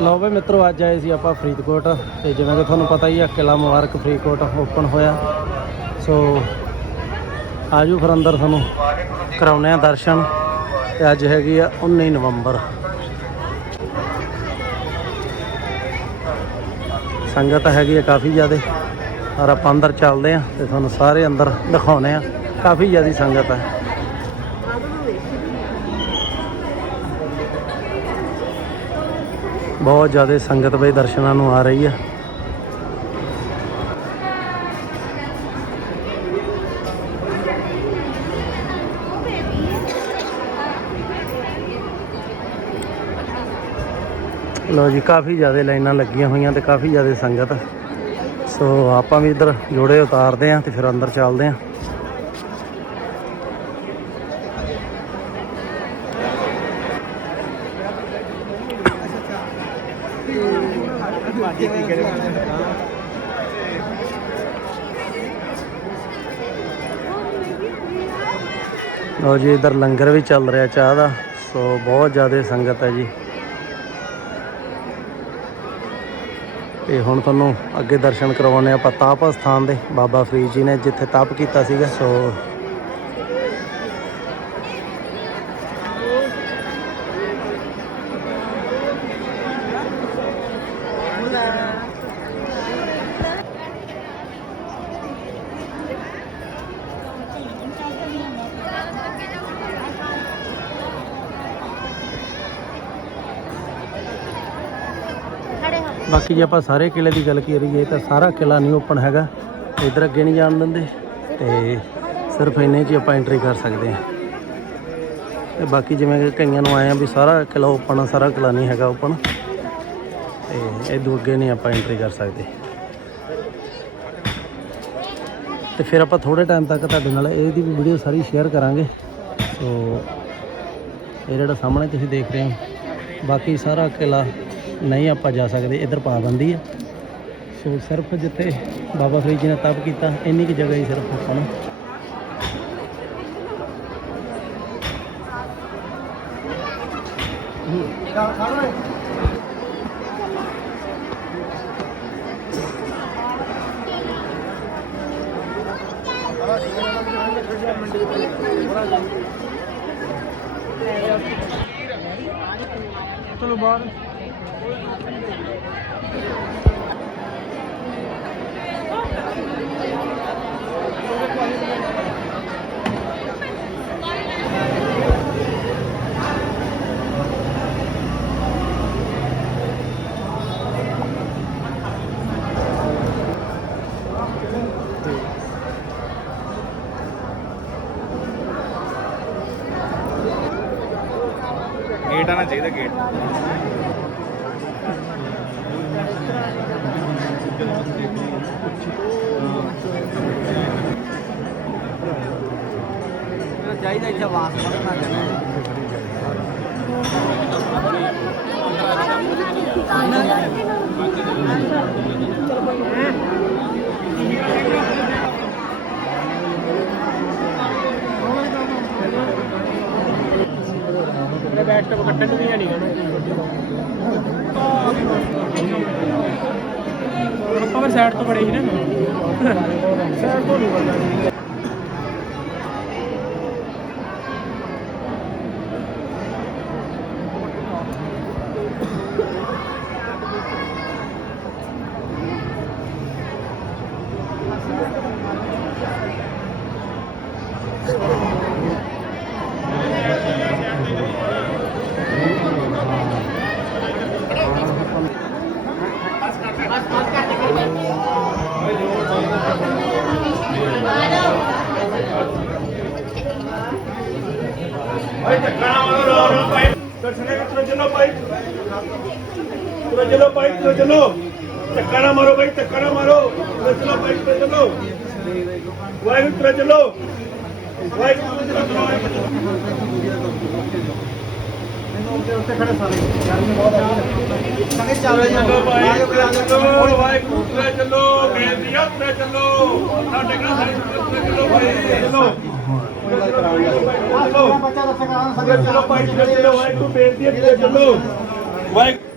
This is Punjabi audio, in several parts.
ਲਓ ਵੀ ਮਿੱਤਰੋ, ਅੱਜ ਆਏ ਸੀ ਆਪਾਂ ਫਰੀਦਕੋਟ ਤੇ ਜਿਵੇਂ ਕਿ ਤੁਹਾਨੂੰ ਪਤਾ ਹੀ ਆ ਕਿਲਾ ਮੁਬਾਰਕ ਫਰੀਦਕੋਟ ਓਪਨ ਹੋਇਆ। ਸੋ ਆਜੋ ਫਿਰ ਅੰਦਰ ਤੁਹਾਨੂੰ ਕਰਾਉਨੇ ਆ ਦਰਸ਼ਨ ਤੇ ਅੱਜ ਹੈਗੀ ਆ 19 ਨਵੰਬਰ। ਸੰਗਤ ਹੈਗੀ ਆ ਕਾਫੀ ਜ਼ਿਆਦਾ ਔਰ ਆਪਾਂ ਅੰਦਰ ਚੱਲਦੇ ਆ ਤੇ ਤੁਹਾਨੂੰ ਸਾਰੇ ਅੰਦਰ ਦਿਖਾਉਨੇ ਆ। ਕਾਫੀ ਜ਼ਿਆਦਾ ਸੰਗਤ ਹੈ ਬਹੁਤ ਜ਼ਿਆਦਾ ਸੰਗਤ ਬਈ ਦਰਸ਼ਨਾਂ ਨੂੰ ਆ ਰਹੀ ਆ। ਲੋ ਜੀ, ਕਾਫੀ ਜ਼ਿਆਦਾ ਲਾਈਨਾਂ ਲੱਗੀਆਂ ਹੋਈਆਂ ਤੇ ਕਾਫੀ ਜ਼ਿਆਦਾ ਸੰਗਤ। ਸੋ ਆਪਾਂ ਵੀ ਇੱਧਰ ਜੋੜੇ ਉਤਾਰਦੇ ਆਂ ਤੇ ਫਿਰ ਅੰਦਰ ਚੱਲਦੇ ਆਂ। ਲੋ ਜੀ ਇੱਧਰ ਲੰਗਰ ਵੀ ਚੱਲ ਰਿਹਾ ਚਾਹ ਦਾ, ਸੋ ਬਹੁਤ ਜ਼ਿਆਦਾ ਸੰਗਤ ਹੈ ਜੀ। ਤੇ ਹੁਣ ਤੁਹਾਨੂੰ ਅੱਗੇ ਦਰਸ਼ਨ ਕਰਵਾਉਣੇ ਆਪਾਂ ਤਾਪ ਸਥਾਨ ਦੇ, ਬਾਬਾ ਫਰੀਦ ਜੀ ਨੇ ਜਿੱਥੇ ਤਪ ਕੀਤਾ ਸੀਗਾ, ਸੋ ਬਾਕੀ ਜੇ ਆਪਾਂ ਸਾਰੇ ਕਿਲੇ ਦੀ ਗੱਲ ਕਰੀਏ ਤਾਂ ਸਾਰਾ ਕਿਲਾ ਨਹੀਂ ਓਪਨ ਹੈਗਾ, ਇਧਰ ਅੱਗੇ ਨਹੀਂ ਜਾਣ ਦਿੰਦੇ, ਤੇ ਸਿਰਫ ਇੰਨੇ 'ਚ ਹੀ ਆਪਾਂ ਐਂਟਰੀ ਕਰ ਸਕਦੇ ਹਾਂ। ਤੇ ਬਾਕੀ ਜਿਵੇਂ ਕਿ ਕਈਆਂ ਨੂੰ ਆਏ ਆ ਵੀ ਸਾਰਾ ਕਿਲਾ ਓਪਨ ਆ, ਸਾਰਾ ਕਿਲਾ ਨਹੀਂ ਹੈਗਾ ਓਪਨ ਤੇ ਇਹ ਅੱਗੇ ਨਹੀਂ ਆਪਾਂ ਐਂਟਰੀ ਕਰ ਸਕਦੇ। ਤੇ ਫਿਰ ਆਪਾਂ ਥੋੜੇ ਟਾਈਮ ਤੱਕ ਤੁਹਾਡੇ ਨਾਲ ਇਹਦੀ ਵੀ ਵੀਡੀਓ ਸਾਰੀ ਸ਼ੇਅਰ ਕਰਾਂਗੇ। ਸੋ ਇਹ ਜਿਹੜਾ ਸਾਹਮਣੇ ਤੁਸੀਂ ਦੇਖ ਰਹੇ ਹੋ, ਬਾਕੀ ਸਾਰਾ ਕਿਲਾ ਨਹੀਂ ਆਪਾਂ ਜਾ ਸਕਦੇ, ਇੱਧਰ ਪਾਬੰਦੀ ਆ। ਸੋ ਸਿਰਫ ਜਿੱਥੇ ਬਾਬਾ ਫਰੀਦ ਜੀ ਨੇ ਤਪ ਕੀਤਾ, ਇੰਨੀ ਕਿ ਜਗ੍ਹਾ ਹੀ ਸਿਰਫ ਆਪਾਂ ਨੂੰ। ਚਲੋ ਬਾਹਰ। गेट आना चाहिए था गेट જઈ જાય છે વાત બેસ્ટ કન્ટેન્ટ ਕੱਟਣ ਵੀ ਨਹੀਂ ਆਪਾਂ ਫਿਰ ਸਾਈਡ ਤੋਂ ਬੜੇ ਹੀ ਨਾ ਸਾਈਡ ਤੋਂ ਨਹੀਂ ਬੰਦਾ ਦਰਸ਼ਨੇ ਕਿੱਥੇ ਚਲੋ ਭਾਈ? ਤੁਰੇ ਚਲੋ ਭਾਈ ਤੁਰੇ ਚਲੋ? ਧੱਕਾ ਨਾ ਮਾਰੋ ਭਾਈ ਧੱਕਾ ਨਾ ਮਾਰੋ। ਤੁਰੇ ਚਲੋ ਭਾਈ ਤੁਰੇ ਚਲੋ? ਚਲੋ? ਵਾਹਿਗੁਰੂ ਤੁਰੇ ਚਲੋ? ਭਾਈ ਤੁਰੇ ਚਲੋ ਵਾਹਿਗੁਰੂ ਤੁਰੇ ਚਲੋ ਆ ਸਾਡੇ ਘਰ ਸਾਰੇ ਤੁਰੇ ਚਲੋ ਭਾਈ। ਚਲੋ ਚਲੋ ਚਲੋ ਭਾਈ ਤੁਰੇ ਚਲੋ ਵਾਹਿਗੁਰੂ ਬੇਨਤੀ ਆ ਚਲੋ ਵਾਹਿਗੁਰੂ।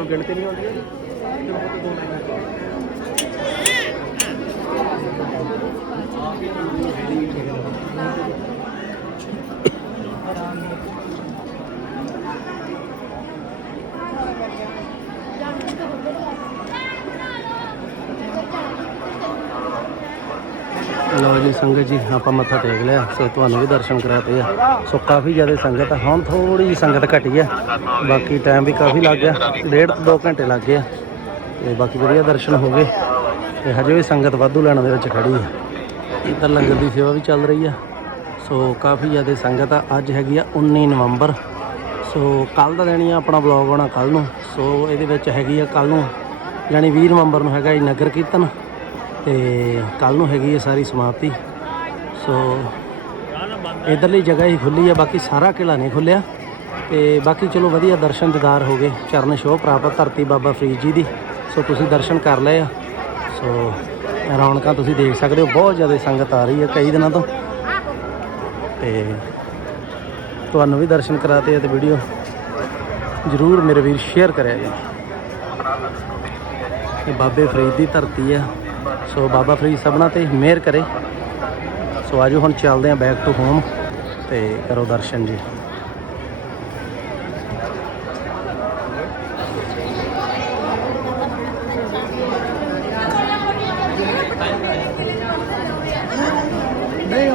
ਤੁਹਾਨੂੰ ਗਿਣਤੀ ਨਹੀਂ ਆਉਂਦੀ ਹੈ ਲਓ ਜੀ ਸੰਗਤ ਜੀ, ਆਪਾਂ ਮੱਥਾ ਟੇਕ ਲਿਆ, ਸੋ ਤੁਹਾਨੂੰ ਵੀ ਦਰਸ਼ਨ ਕਰਾਤੇ ਆ। ਸੋ ਕਾਫੀ ਜ਼ਿਆਦਾ ਸੰਗਤ ਆ, ਹੁਣ ਥੋੜੀ ਜਿਹੀ ਸੰਗਤ ਘਟੀ ਆ, ਬਾਕੀ ਟਾਈਮ ਵੀ ਕਾਫੀ ਲੱਗ ਗਿਆ, ਡੇਢ ਤੋਂ 2 ਘੰਟੇ ਲੱਗ ਗਏ ਆ, ਤੇ ਬਾਕੀ ਵਧੀਆ ਦਰਸ਼ਨ ਹੋ ਗਏ, ਤੇ ਹਜੇ ਵੀ ਸੰਗਤ ਵਾਧੂ ਲੈਣ ਦੇ ਵਿੱਚ ਖੜੀ ਆ। ਇੱਧਰ ਲੰਗਰ ਦੀ ਸੇਵਾ ਵੀ ਚੱਲ ਰਹੀ ਆ, ਸੋ ਕਾਫੀ ਜ਼ਿਆਦਾ ਸੰਗਤ ਆ, ਅੱਜ ਹੈਗੀ ਆ 19 ਨਵੰਬਰ, ਸੋ ਕੱਲ ਦਾ ਦਿਨ ਹੀ ਆ ਆਪਣਾ ਵਲੌਗ ਆਉਣਾ ਕੱਲ ਨੂੰ, ਸੋ ਇਹਦੇ ਵਿੱਚ ਹੈਗੀ ਆ ਕੱਲ ਨੂੰ, ਯਾਨੀ 20 ਨਵੰਬਰ ਨੂੰ ਹੈਗਾ ਜੀ ਨਗਰ ਕੀਰਤਨ ਤੇ ਕੱਲ ਨੂੰ ਹੈਗੀ ਹੈ ਸਾਰੀ ਸਮਾਪਤੀ। ਸੋ ਇਧਰਲੀ ਜਗ੍ਹਾ ਹੀ ਖੁੱਲੀ ਆ ਬਾਕੀ ਸਾਰਾ ਕਿਲਾ ਨਹੀਂ ਖੁੱਲਿਆ ਤੇ ਬਾਕੀ ਚਲੋ ਵਧੀਆ ਦਰਸ਼ਨ ਦਿਦਾਰ ਹੋ ਗਏ, ਚਰਨ ਛੋਹ ਪ੍ਰਾਪਤ ਧਰਤੀ ਬਾਬਾ ਫਰੀਦ ਜੀ ਦੀ। ਸੋ ਤੁਸੀਂ ਦਰਸ਼ਨ ਕਰ ਲਏ ਆ। ਸੋ ਰੌਣਕਾਂ ਤੁਸੀਂ ਦੇਖ ਸਕਦੇ ਹੋ, ਬਹੁਤ ਜ਼ਿਆਦਾ ਸੰਗਤ ਆ ਰਹੀ ਹੈ ਕਈ ਦਿਨਾਂ ਤੋਂ। ਤੇ ਤੁਹਾਨੂੰ ਵੀ ਦਰਸ਼ਨ ਕਰਾਤੇ ਆ ਤੇ ਵੀਡੀਓ ਜਰੂਰ ਮੇਰੇ ਵੀਰ ਸ਼ੇਅਰ ਕਰਿਆ ਜੀ ਇਹ ਬਾਬੇ ਫਰੀਦ ਦੀ ਧਰਤੀ ਆ। ਸੋ ਬਾਬਾ ਫਰੀਦ ਸਭਨਾ ਤੇ ਮਿਹਰ ਕਰੇ। ਸੋ ਆਜੋ ਹੁਣ ਚੱਲਦੇ ਆਂ ਬੈਕ ਟੂ ਹੋਮ ਤੇ ਕਰੋ ਦਰਸ਼ਨ ਜੀ। ਨਹੀਂ